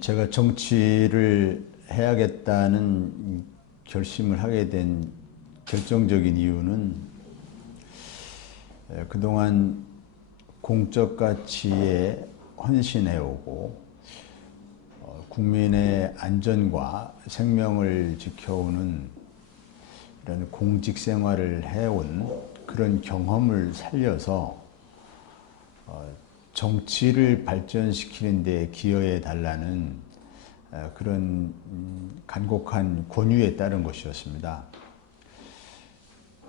제가 정치를 해야겠다는 결심을 하게 된 결정적인 이유는 그동안 공적 가치에 헌신해오고 국민의 안전과 생명을 지켜오는 이런 공직 생활을 해온 그런 경험을 살려서 정치를 발전시키는 데 기여해 달라는 그런 간곡한 권유에 따른 것이었습니다.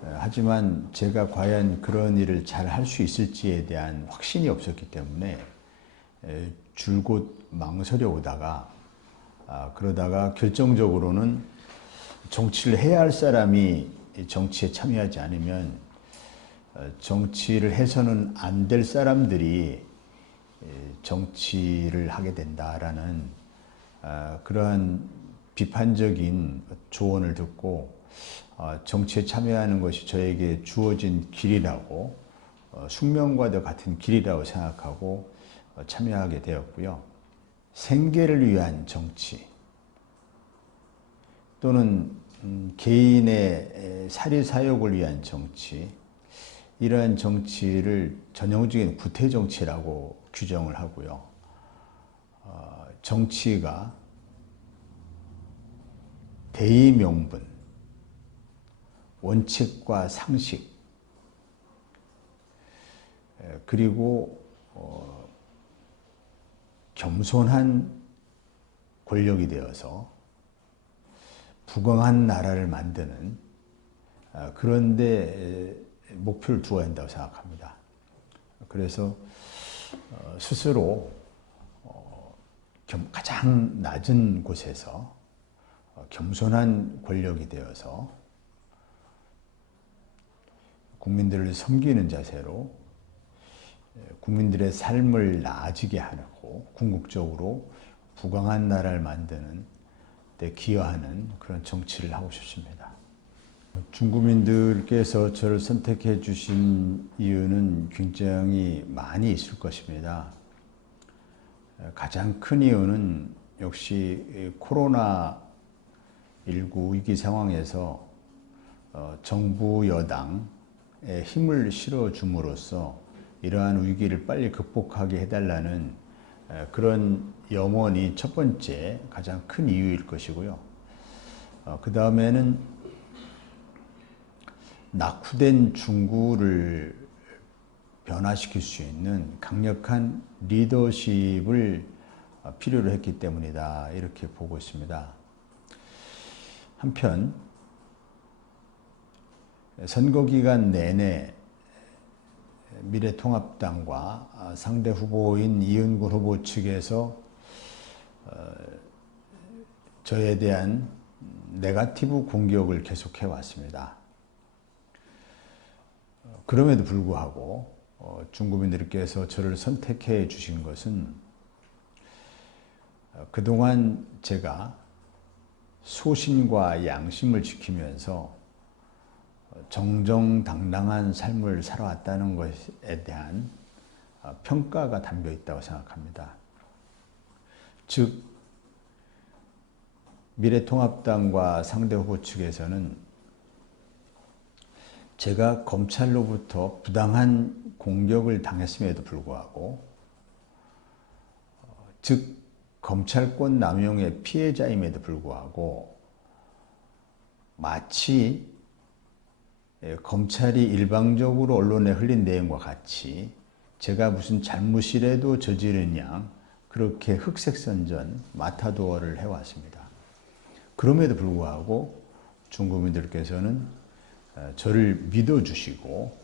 하지만 제가 과연 그런 일을 잘 할 수 있을지에 대한 확신이 없었기 때문에 줄곧 망설여 오다가 그러다가 결정적으로는 정치를 해야 할 사람이 정치에 참여하지 않으면 정치를 해서는 안 될 사람들이 정치를 하게 된다라는 그러한 비판적인 조언을 듣고 정치에 참여하는 것이 저에게 주어진 길이라고 숙명과도 같은 길이라고 생각하고 참여하게 되었고요. 생계를 위한 정치 또는 개인의 사리사욕을 위한 정치, 이러한 정치를 전형적인 구태정치라고 규정을 하고요. 정치가 대의명분, 원칙과 상식, 그리고 겸손한 권력이 되어서 부강한 나라를 만드는 그런데 목표를 두어야 한다고 생각합니다. 그래서 스스로 가장 낮은 곳에서 겸손한 권력이 되어서 국민들을 섬기는 자세로 국민들의 삶을 나아지게 하고 궁극적으로 부강한 나라를 만드는 데 기여하는 그런 정치를 하고 싶습니다. 중국민들께서 저를 선택해 주신 이유는 굉장히 많이 있을 것입니다. 가장 큰 이유는 역시 코로나19 위기 상황에서 정부 여당에 힘을 실어줌으로써 이러한 위기를 빨리 극복하게 해달라는 그런 염원이 첫 번째 가장 큰 이유일 것이고요. 그 다음에는 낙후된 중국을 변화시킬 수 있는 강력한 리더십을 필요로 했기 때문이다, 이렇게 보고 있습니다. 한편 선거 기간 내내 미래통합당과 상대 후보인 이은gur 후보 측에서 저에 대한 네거티브 공격을 계속해 왔습니다. 그럼에도 불구하고 중국민들께서 저를 선택해 주신 것은 그동안 제가 소신과 양심을 지키면서 정정당당한 삶을 살아왔다는 것에 대한 평가가 담겨 있다고 생각합니다. 즉, 미래통합당과 상대 후보 측에서는 제가 검찰로부터 부당한 공격을 당했음에도 불구하고, 즉 검찰권 남용의 피해자임에도 불구하고 마치 검찰이 일방적으로 언론에 흘린 내용과 같이 제가 무슨 잘못이라도 저지른 양 그렇게 흑색선전, 마타도어를 해왔습니다. 그럼에도 불구하고 중국민들께서는 저를 믿어주시고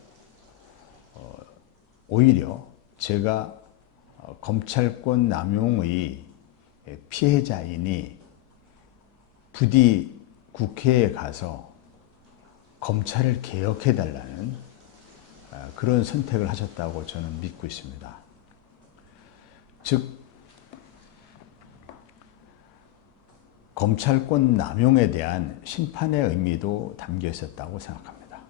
오히려 제가 검찰권 남용의 피해자이니 부디 국회에 가서 검찰을 개혁해달라는 그런 선택을 하셨다고 저는 믿고 있습니다. 즉, 검찰권 남용에 대한 심판의 의미도 담겨 있었다고 생각합니다.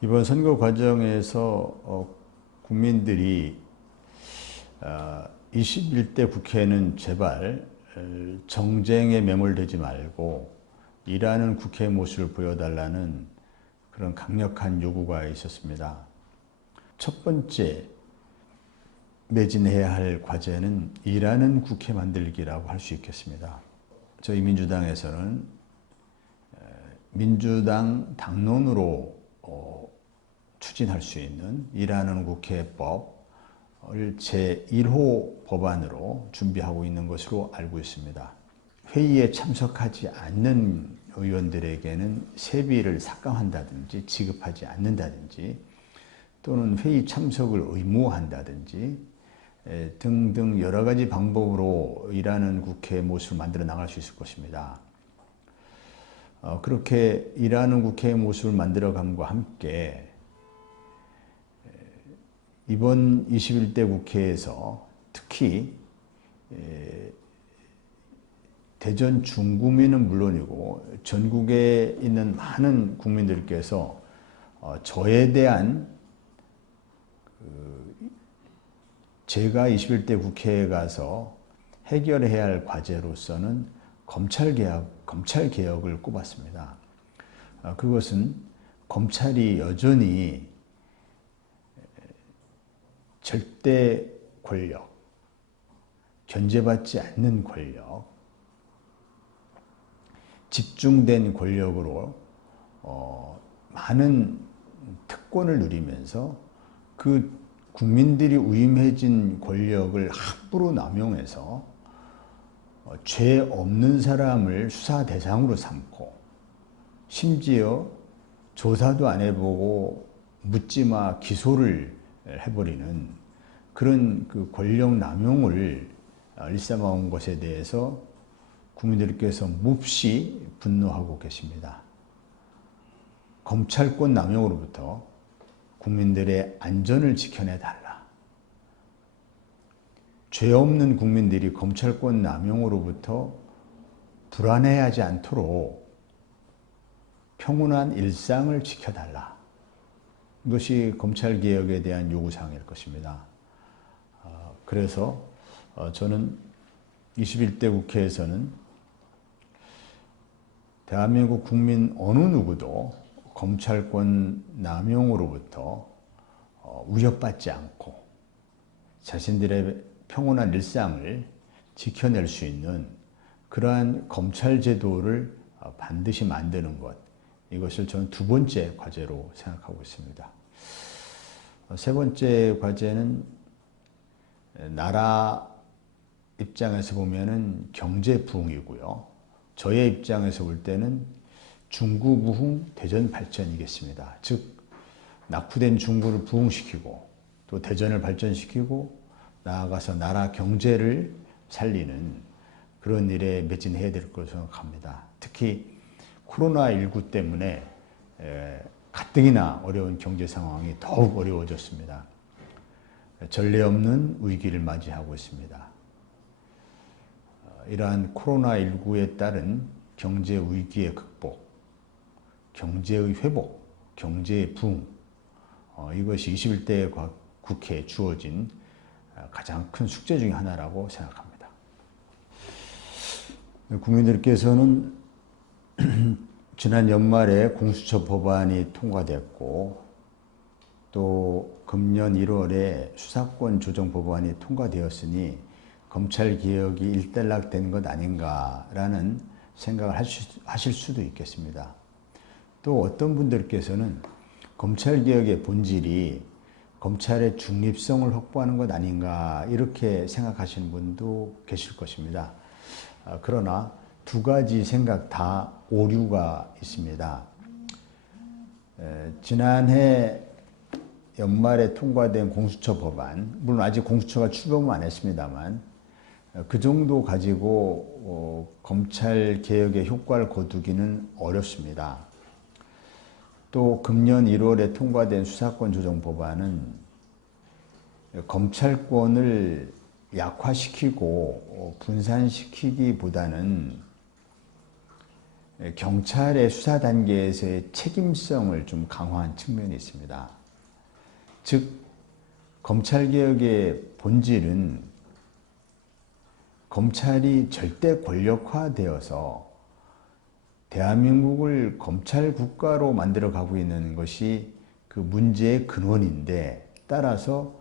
이번 선거 과정에서 국민들이 21대 국회는 제발 정쟁에 매몰되지 말고 일하는 국회 모습을 보여달라는 그런 강력한 요구가 있었습니다. 첫 번째 매진해야 할 과제는 일하는 국회 만들기라고 할 수 있겠습니다. 저희 민주당에서는 민주당 당론으로 추진할 수 있는 일하는 국회법을 제1호 법안으로 준비하고 있는 것으로 알고 있습니다. 회의에 참석하지 않는 의원들에게는 세비를 삭감한다든지 지급하지 않는다든지 또는 회의 참석을 의무화한다든지 등등 여러 가지 방법으로 일하는 국회 모습을 만들어 나갈 수 있을 것입니다. 그렇게 일하는 국회의 모습을 만들어감과 함께 이번 21대 국회에서 특히 대전 중구민은 물론이고 전국에 있는 많은 국민들께서 저에 대한 제가 21대 국회에 가서 해결해야 할 과제로서는 검찰개혁을 꼽았습니다. 그것은 검찰이 여전히 절대 권력, 견제받지 않는 권력, 집중된 권력으로 많은 특권을 누리면서 그 국민들이 위임해진 권력을 함부로 남용해서 죄 없는 사람을 수사 대상으로 삼고 심지어 조사도 안 해보고 묻지마 기소를 해버리는 그런 그 권력 남용을 일삼아온 것에 대해서 국민들께서 몹시 분노하고 계십니다. 검찰권 남용으로부터 국민들의 안전을 지켜내달라. 죄 없는 국민들이 검찰권 남용으로부터 불안해하지 않도록 평온한 일상을 지켜달라. 이것이 검찰개혁에 대한 요구사항일 것입니다. 그래서 저는 21대 국회에서는 대한민국 국민 어느 누구도 검찰권 남용으로부터 위협받지 않고 자신들의 평온한 일상을 지켜낼 수 있는 그러한 검찰 제도를 반드시 만드는 것, 이것을 저는 두 번째 과제로 생각하고 있습니다. 세 번째 과제는 나라 입장에서 보면은 경제 부흥이고요. 저의 입장에서 볼 때는 중구 부흥, 대전 발전이겠습니다. 즉 낙후된 중구를 부흥시키고 또 대전을 발전시키고 나아가서 나라 경제를 살리는 그런 일에 매진해야 될 것으로 생각합니다. 특히 코로나19 때문에 가뜩이나 어려운 경제 상황이 더욱 어려워졌습니다. 전례 없는 위기를 맞이하고 있습니다. 이러한 코로나19에 따른 경제 위기의 극복, 경제의 회복, 경제의 부흥, 이것이 21대 국회에 주어진 가장 큰 숙제 중에 하나라고 생각합니다. 국민들께서는 지난 연말에 공수처 법안이 통과됐고 또 금년 1월에 수사권 조정 법안이 통과되었으니 검찰개혁이 일단락된 것 아닌가라는 생각을 하실 수도 있겠습니다. 또 어떤 분들께서는 검찰개혁의 본질이 검찰의 중립성을 확보하는 것 아닌가 이렇게 생각하시는 분도 계실 것입니다. 그러나 두 가지 생각 다 오류가 있습니다. 지난해 연말에 통과된 공수처 법안, 물론 아직 공수처가 출범은 안 했습니다만 그 정도 가지고 검찰개혁의 효과를 거두기는 어렵습니다. 또 금년 1월에 통과된 수사권 조정 법안은 검찰권을 약화시키고 분산시키기보다는 경찰의 수사 단계에서의 책임성을 좀 강화한 측면이 있습니다. 즉 검찰개혁의 본질은 검찰이 절대 권력화되어서 대한민국을 검찰 국가로 만들어 가고 있는 것이 그 문제의 근원인데, 따라서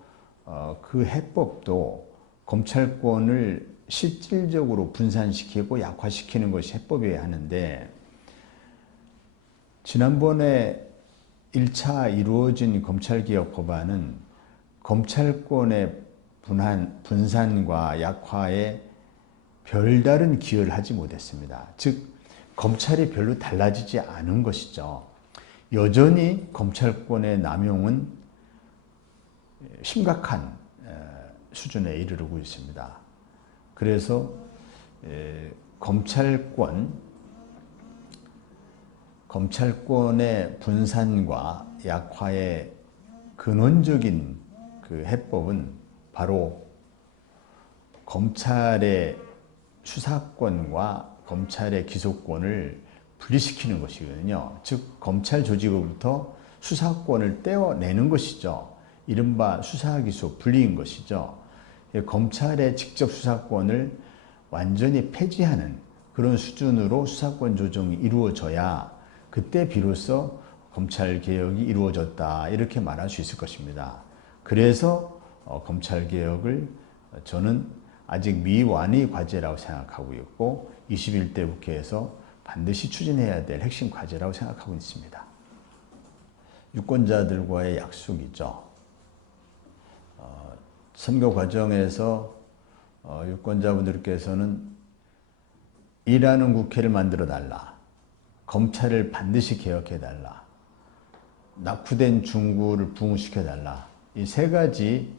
그 해법도 검찰권을 실질적으로 분산시키고 약화시키는 것이 해법이어야 하는데, 지난번에 1차 이루어진 검찰개혁 법안은 검찰권의 분산과 약화에 별다른 기여를 하지 못했습니다. 즉, 검찰이 별로 달라지지 않은 것이죠. 여전히 검찰권의 남용은 심각한 수준에 이르르고 있습니다. 그래서 검찰권의 분산과 약화의 근원적인 그 해법은 바로 검찰의 수사권과 검찰의 기소권을 분리시키는 것이거든요. 즉, 검찰 조직으로부터 수사권을 떼어내는 것이죠. 이른바 수사기소 분리인 것이죠. 검찰의 직접 수사권을 완전히 폐지하는 그런 수준으로 수사권 조정이 이루어져야 그때 비로소 검찰개혁이 이루어졌다, 이렇게 말할 수 있을 것입니다. 그래서 검찰개혁을 저는 아직 미완의 과제라고 생각하고 있고 21대 국회에서 반드시 추진해야 될 핵심 과제라고 생각하고 있습니다. 유권자들과의 약속이죠. 선거 과정에서 유권자분들께서는 일하는 국회를 만들어 달라, 검찰을 반드시 개혁해 달라, 낙후된 중구를 부흥시켜 달라, 이 세 가지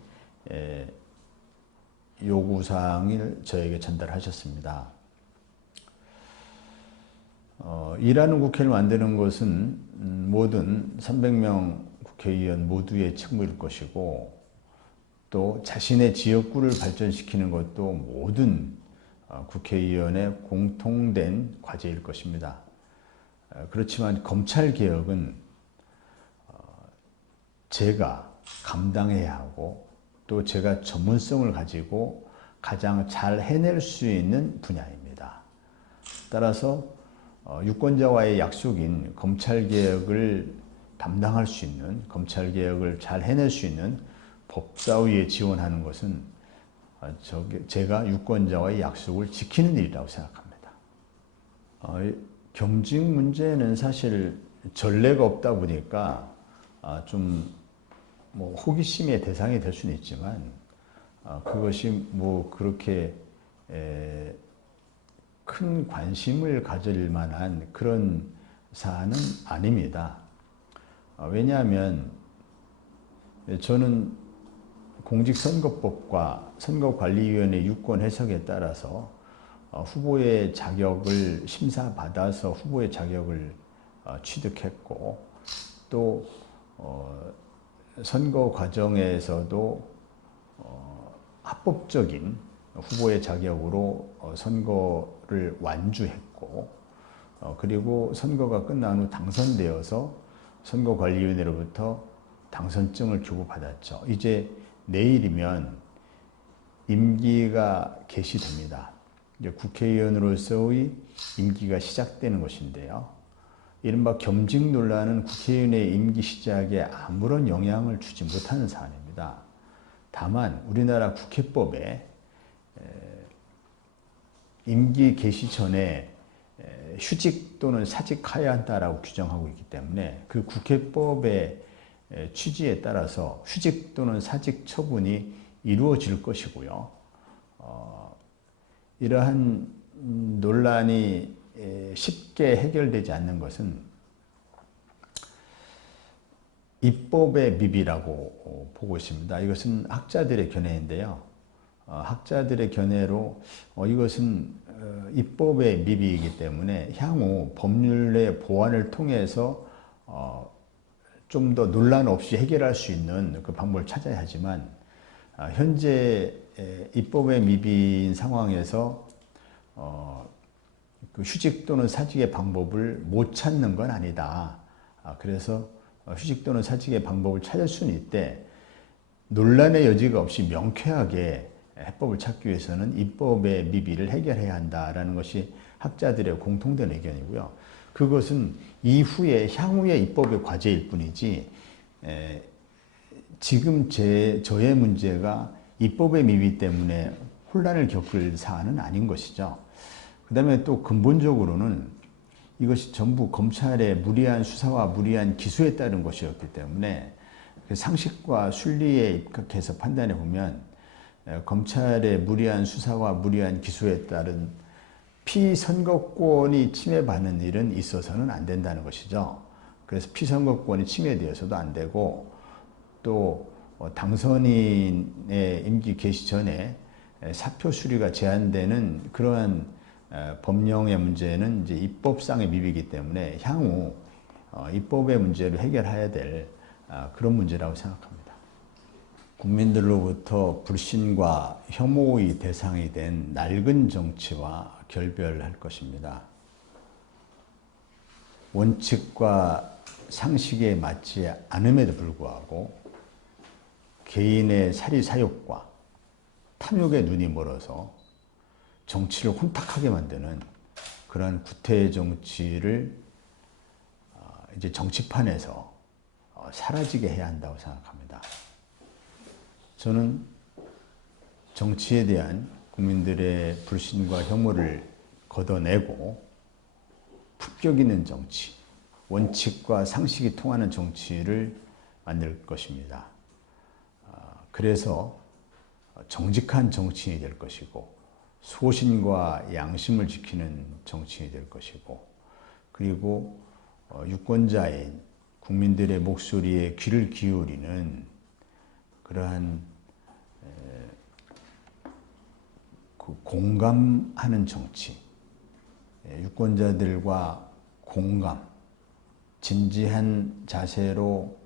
요구사항을 저에게 전달하셨습니다. 일하는 국회를 만드는 것은 모든 300명 국회의원 모두의 책무일 것이고, 또 자신의 지역구를 발전시키는 것도 모든 국회의원의 공통된 과제일 것입니다. 그렇지만 검찰개혁은 제가 감당해야 하고, 또 제가 전문성을 가지고 가장 잘 해낼 수 있는 분야입니다. 따라서 유권자와의 약속인 검찰개혁을 담당할 수 있는, 검찰개혁을 잘 해낼 수 있는 법사위에 지원하는 것은 제가 유권자와의 약속을 지키는 일이라고 생각합니다. 겸직 문제는 사실 전례가 없다 보니까 좀 호기심의 대상이 될 수는 있지만, 그것이 그렇게 큰 관심을 가질 만한 그런 사안은 아닙니다. 왜냐하면 저는 공직선거법과 선거관리위원회 유권 해석에 따라서 후보의 자격을 심사받아서 후보의 자격을 취득했고, 또 선거 과정에서도 합법적인 후보의 자격으로 선거를 완주했고, 그리고 선거가 끝난 후 당선되어서 선거관리위원회로부터 당선증을 교부받았죠. 이제 내일이면 임기가 개시됩니다. 이제 국회의원으로서의 임기가 시작되는 것인데요. 이른바 겸직 논란은 국회의원의 임기 시작에 아무런 영향을 주지 못하는 사안입니다. 다만 우리나라 국회법에 임기 개시 전에 휴직 또는 사직하여야 한다라고 규정하고 있기 때문에 그 국회법의 취지에 따라서 휴직 또는 사직 처분이 이루어질 것이고요. 이러한 논란이 쉽게 해결되지 않는 것은 입법의 미비라고 보고 있습니다. 이것은 학자들의 견해인데요. 학자들의 견해로 이것은 입법의 미비이기 때문에 향후 법률의 보완을 통해서 좀 더 논란 없이 해결할 수 있는 그 방법을 찾아야 하지만, 현재 입법의 미비인 상황에서 그 휴직 또는 사직의 방법을 못 찾는 건 아니다. 그래서 휴직 또는 사직의 방법을 찾을 수는 있대 논란의 여지가 없이 명쾌하게 해법을 찾기 위해서는 입법의 미비를 해결해야 한다라는 것이 학자들의 공통된 의견이고요. 그것은 이후에 향후의 입법의 과제일 뿐이지 지금 저의 문제가 입법의 미비 때문에 혼란을 겪을 사안은 아닌 것이죠. 그 다음에 또 근본적으로는 이것이 전부 검찰의 무리한 수사와 무리한 기소에 따른 것이었기 때문에 상식과 순리에 입각해서 판단해 보면 검찰의 무리한 수사와 무리한 기소에 따른 피선거권이 침해받는 일은 있어서는 안 된다는 것이죠. 그래서 피선거권이 침해되어서도 안 되고 또 당선인의 임기 개시 전에 사표 수리가 제한되는 그러한 법령의 문제는 이제 입법상의 미비이기 때문에 향후 입법의 문제를 해결해야 될 그런 문제라고 생각합니다. 국민들로부터 불신과 혐오의 대상이 된 낡은 정치와 결별할 것입니다. 원칙과 상식에 맞지 않음에도 불구하고 개인의 사리사욕과 탐욕에 눈이 멀어서 정치를 혼탁하게 만드는 그런 구태 정치를 이제 정치판에서 사라지게 해야 한다고 생각합니다. 저는 정치에 대한 국민들의 불신과 혐오를 걷어내고 품격 있는 정치, 원칙과 상식이 통하는 정치를 만들 것입니다. 그래서 정직한 정치인이 될 것이고 소신과 양심을 지키는 정치인이 될 것이고 그리고 유권자인 국민들의 목소리에 귀를 기울이는 그러한 공감하는 정치, 유권자들과 공감, 진지한 자세로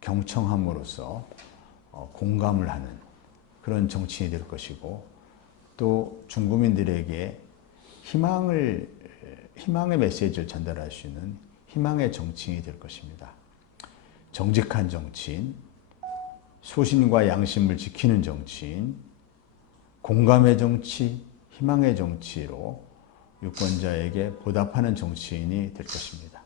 경청함으로써 공감을 하는 그런 정치인이 될 것이고 또 중국민들에게 희망의 메시지를 전달할 수 있는 희망의 정치인이 될 것입니다. 정직한 정치인, 소신과 양심을 지키는 정치인, 공감의 정치, 희망의 정치로 유권자에게 보답하는 정치인이 될 것입니다.